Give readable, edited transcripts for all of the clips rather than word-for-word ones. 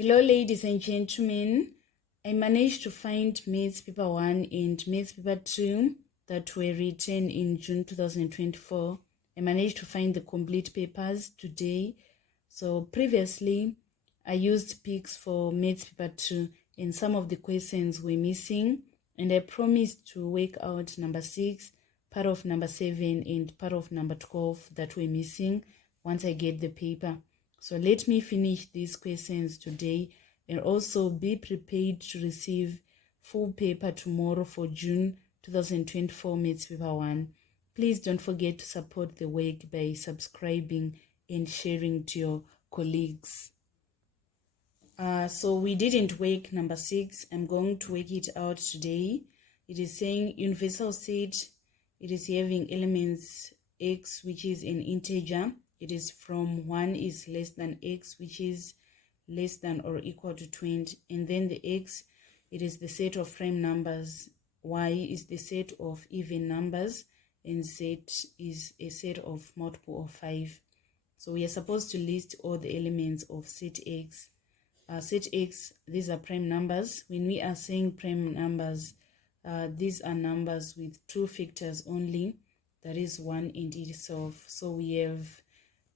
Hello ladies and gentlemen, I managed to find Maths Paper 1 and Maths Paper 2 that were written in June 2024. I managed to find the complete papers today. So previously, I used pics for Maths Paper 2 and some of the questions were missing, and I promised to work out number 6, part of number 7 and part of number 12 that were missing once I get the paper. So let me finish these questions today and also be prepared to receive full paper tomorrow for June 2024 Maths Paper 1. Please don't forget to support the work by subscribing and sharing to your colleagues. So we didn't work number 6. I'm going to work it out today. It is saying universal set. It is having elements x, which is an integer. It is from 1 is less than x, which is less than or equal to 20. And then the x, it is the set of prime numbers. Y is the set of even numbers. And z is a set of multiple of 5. So we are supposed to list all the elements of set x. Set x, these are prime numbers. When we are saying prime numbers, these are numbers with 2 factors only. That is 1 and itself. So we have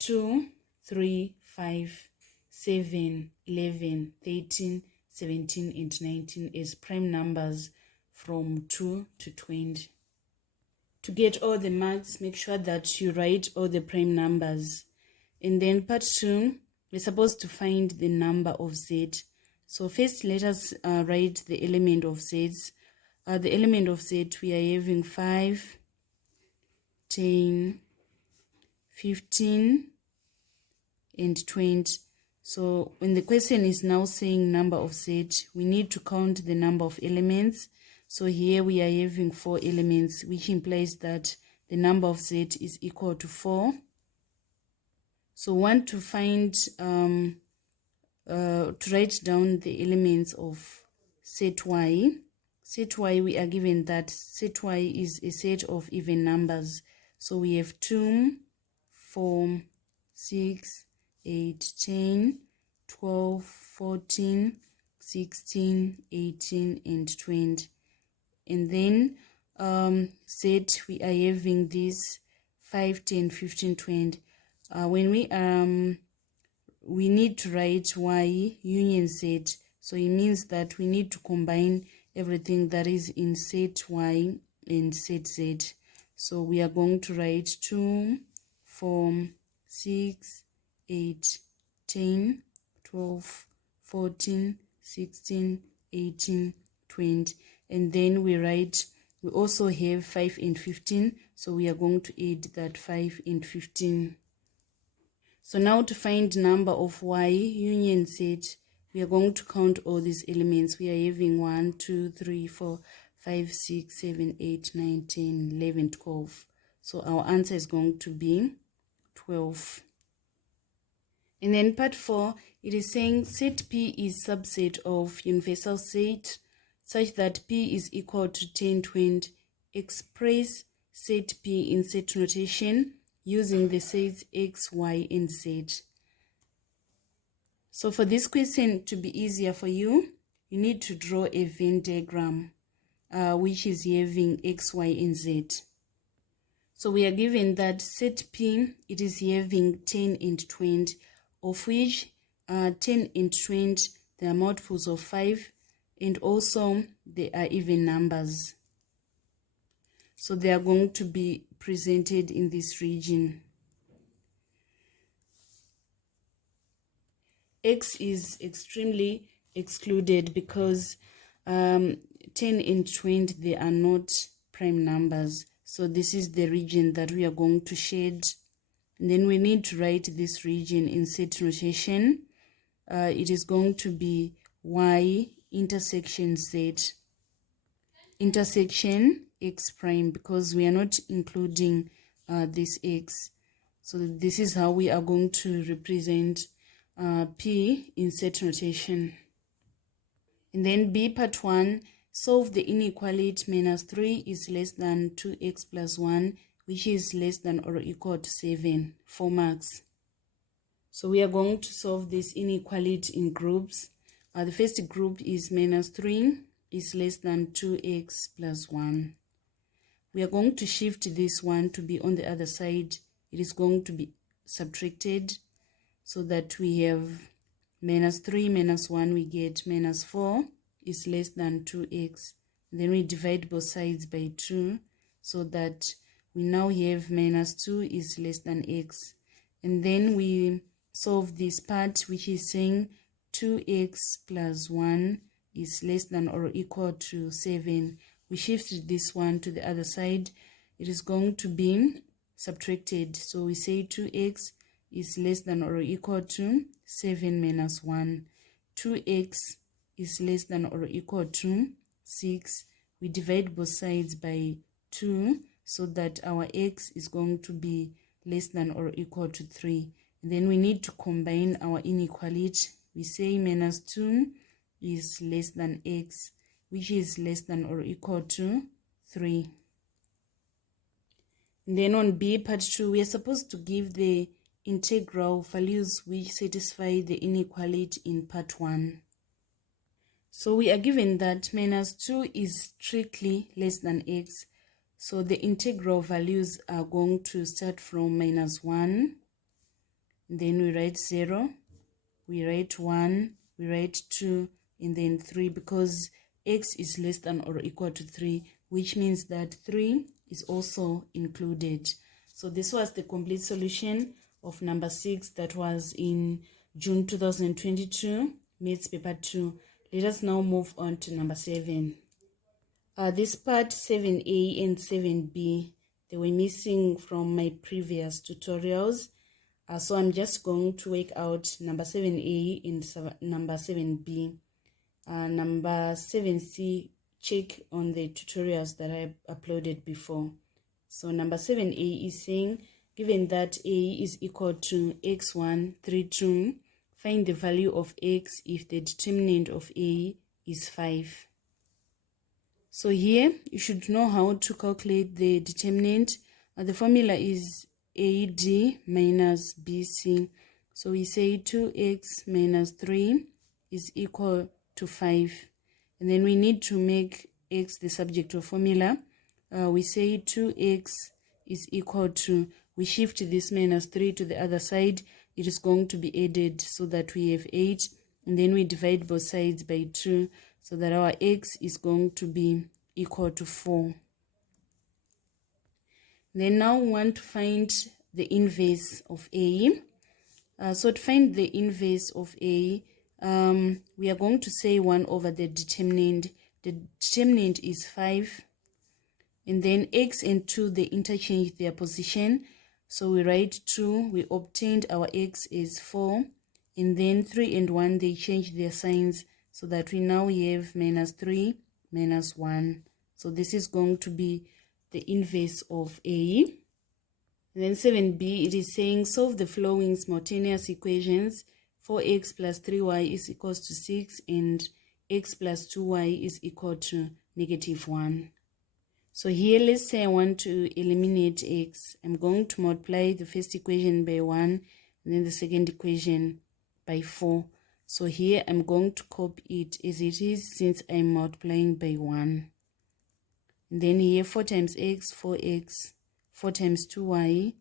2, 3, 5, 7, 11, 13, 17, and 19 as prime numbers from 2 to 20. To get all the marks, make sure that you write all the prime numbers. And then part 2, we're supposed to find the number of z. So first, let us write the element of z. The element of z, we are having 5, 10, 15, and 20. So when the question is now saying number of z, we need to count the number of elements. So here we are having 4 elements, which implies that the number of z is equal to 4. So we want to find, to write down the elements of set y. Set y, we are given that set y is a set of even numbers. So we have 2, 4, 6, 8, 10, 12, 14, 16, 18, and 20. And then z, we are having this 5, 10, 15, 20. When we need to write y union z, so it means that we need to combine everything that is in set y and set z. So we are going to write 2, 4, 6, 8, 10, 12, 14, 16, 18, 20. And then we also have 5 and 15. So we are going to add that 5 and 15. So now to find number of y union z, we are going to count all these elements. We are having 1, 2, 3, 4, 5, 6, 7, 8, 9, 10, 11, 12. So our answer is going to be 12. And then part 4, it is saying set P is subset of universal set such that P is equal to 10, 20. Express set P in set notation using the sets x, y, and z. So for this question to be easier for you, you need to draw a Venn diagram, which is having x, y, and z. So we are given that set P, it is having 10 and 20, of which 10 and 20, they are multiples of 5, and also they are even numbers. So they are going to be presented in this region. X is extremely excluded because 10 and 20, they are not prime numbers. So this is the region that we are going to shade. And then we need to write this region in set notation. It is going to be y intersection z intersection x prime, because we are not including this x. So this is how we are going to represent P in set notation. And then B part 1, solve the inequality minus 3 is less than 2x plus 1, which is less than or equal to 7, 4 marks. So we are going to solve this inequality in groups. The first group is minus 3 is less than 2x plus 1. We are going to shift this one to be on the other side. It is going to be subtracted so that we have minus 3 minus 1, we get minus 4 is less than 2x. Then we divide both sides by 2 so that we now have minus 2 is less than x. And then we solve this part, which is saying 2x plus 1 is less than or equal to 7. We shifted this one to the other side. It is going to be subtracted. So we say 2x is less than or equal to 7 minus 1. 2x is less than or equal to 6. We divide both sides by 2 so that our x is going to be less than or equal to 3. And then we need to combine our inequality. We say minus 2 is less than x, which is less than or equal to 3. And then on B part 2, we are supposed to give the integral values which satisfy the inequality in part 1. So we are given that minus 2 is strictly less than x. So the integral values are going to start from minus 1. Then we write 0, we write 1, we write 2, and then 3, because x is less than or equal to 3, which means that 3 is also included. So this was the complete solution of number 6 that was in June 2022, Maths paper 2. Let us now move on to number 7. This part 7a and 7b, they were missing from my previous tutorials. So I'm just going to work out number 7a and number 7b. Number 7c, check on the tutorials that I uploaded before. So number 7a is saying, given that a is equal to x1, 3, 2, find the value of x if the determinant of a is 5. So here, you should know how to calculate the determinant. The formula is AD minus BC. So we say 2x minus 3 is equal to 5. And then we need to make x the subject of formula. We say 2x is equal to, we shift this minus 3 to the other side. It is going to be added so that we have 8. And then we divide both sides by 2 so that our x is going to be equal to 4. Then now we want to find the inverse of A. So to find the inverse of A, we are going to say 1 over the determinant. The determinant is 5. And then x and 2, they interchange their position. So we write 2, we obtained our x is 4. And then 3 and 1, they change their signs so that we now have minus 3, minus 1. So this is going to be the inverse of A. And then 7b, it is saying solve the following simultaneous equations. 4x plus 3y is equals to 6 and x plus 2y is equal to negative 1. So here, let's say I want to eliminate x. I'm going to multiply the first equation by 1 and then the second equation by 4. So here I'm going to copy it as it is since I'm multiplying by 1. And then here 4 times x, 4x, 4 times 2y,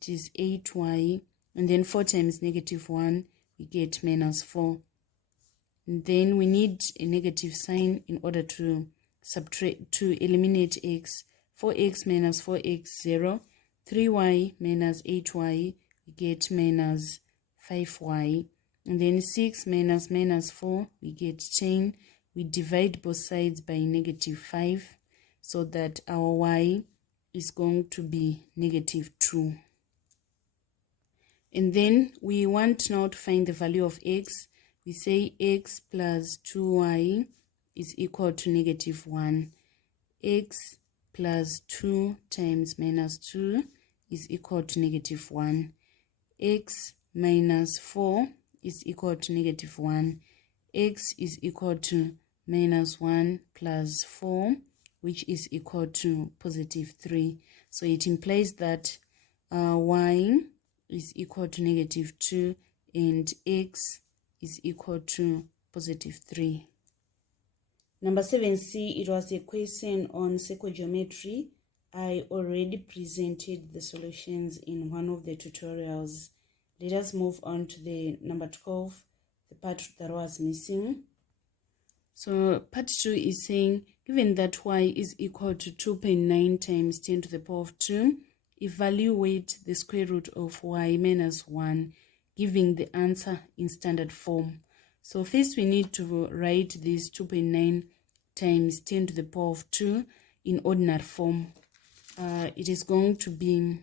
it is 8y, and then 4 times negative 1, we get minus 4. And then we need a negative sign in order to subtract, to eliminate x. 4x minus 4x, 0. 3y minus 8y, we get minus 5y. And then 6 minus minus 4, we get 10. We divide both sides by negative 5. So that our y is going to be negative 2. And then we want now to find the value of x. We say x plus 2y is equal to negative 1. X plus 2 times minus 2 is equal to negative 1. X minus 4 is equal to negative 1. X is equal to minus 1 plus 4, which is equal to positive 3. So it implies that y is equal to negative 2 and x is equal to positive 3. Number 7C, it was a question on circle geometry. I already presented the solutions in one of the tutorials. Let us move on to the number 12, the part that was missing. So part 2 is saying, given that y is equal to 2.9 times 10 to the power of 2, evaluate the square root of y minus 1, giving the answer in standard form. So first we need to write this 2.9 times 10 to the power of 2 in ordinary form. It is going to be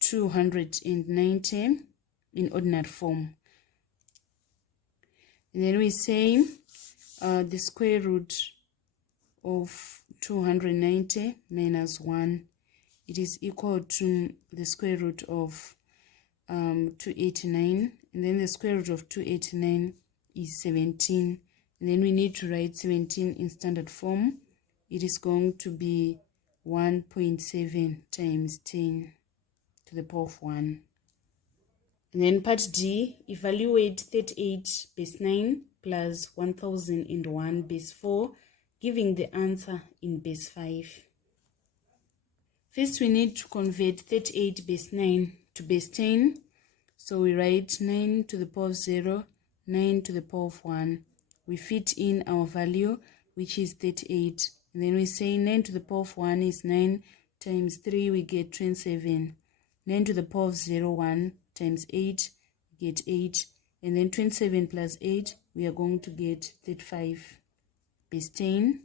290 in ordinary form. And then we say the square root of 290 minus 1, it is equal to the square root of 289, and then the square root of 289 is 17, and then we need to write 17 in standard form. It is going to be 1.7 times 10 to the power of 1. And then part D, evaluate 38 base 9 plus 1001 base 4, giving the answer in base 5. First, we need to convert 38 base 9 to base 10. So we write 9 to the power of 0, 9 to the power of 1. We fit in our value, which is 38. And then we say 9 to the power of 1 is 9 times 3, we get 27. 9 to the power of 0, 1 times 8, we get 8. And then 27 plus 8, we are going to get 35 base 10.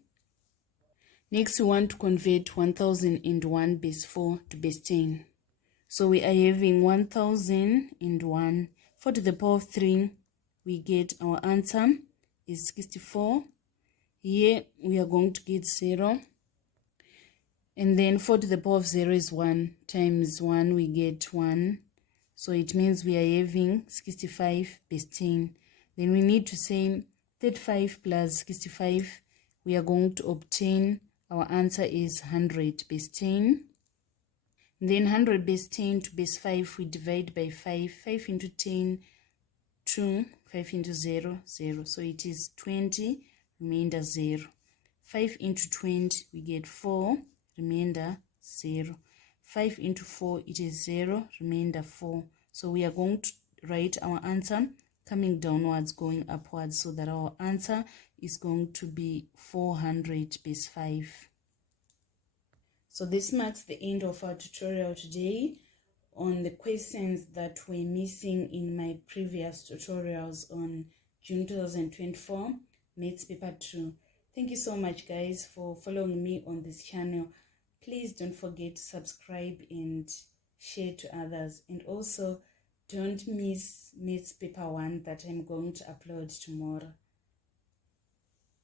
Next, we want to convert 1001 base 4 to base 10. So we are having 1001. 4 to the power of 3, we get our answer is 64. Here we are going to get 0. And then 4 to the power of 0 is 1 times 1, we get 1. So it means we are having 65 base 10. Then we need to say 35 plus 65, we are going to obtain, our answer is 100 base 10. Then 100 base 10 to base 5, we divide by 5. 5 into 10, 2. 5 into 0, 0. So it is 20, remainder 0. 5 into 20, we get 4, remainder 0. 5 into 4, it is 0, remainder 4. So we are going to write our answer coming downwards, going upwards, so that our answer is going to be 400 base 5. So this marks the end of our tutorial today on the questions that were missing in my previous tutorials on June 2024, Maths Paper 2. Thank you so much, guys, for following me on this channel. Please don't forget to subscribe and share to others. And also, don't miss Maths Paper 1 that I'm going to upload tomorrow.